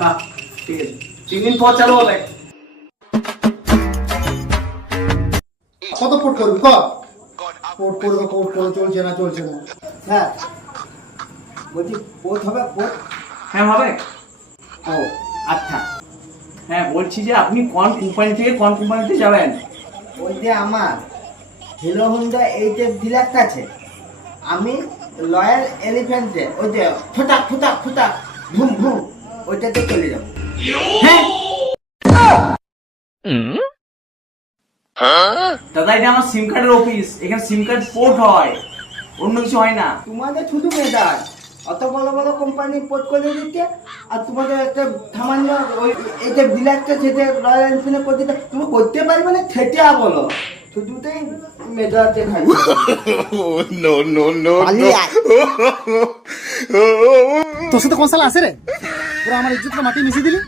हाँ ठीक है 3 दिन পর চালু হবে। কত পোর্ট করবি ক পোর্ট চলছে না স্যার বলছি পোর্ট হবে পোর্ট? হ্যাঁ হবে। ও আচ্ছা। হ্যাঁ বলছি যে আপনি কোন কোম্পানি থেকে কোন কোম্পানিতে যাবেন? ওই যে আমার হিরো হোন্ডা এইচএফ ডিলাক্স আছে, আমি রয়্যাল এলিফ্যান্টে ওই যে ফুটা ভুম ভুম ওইটাতে চলে যাবো। হ্যাঁ দাদা এটা আমার সিম কার্ডের অফিস, এখানে সিম কার্ড পোর্ট হয়, অন্য কিছু হয় না। তোমাদের শুধু মেধার অত বড় বড় কোম্পানি পোর্ট করে দিচ্ছে, আর তোমাদের একটা সামান্য ওই এইটা ডিলাক্সটা সেটা রয়্যাল এনফিল্ডে করে দিতে তুমি করতে পারবে না, সেটা বলো শুধুতেই মেধার দেখাই। তোর সাথে কোন সালা আছে রে পুরো আমার ইজ্জতটা মাটি মিশিয়ে দিলি।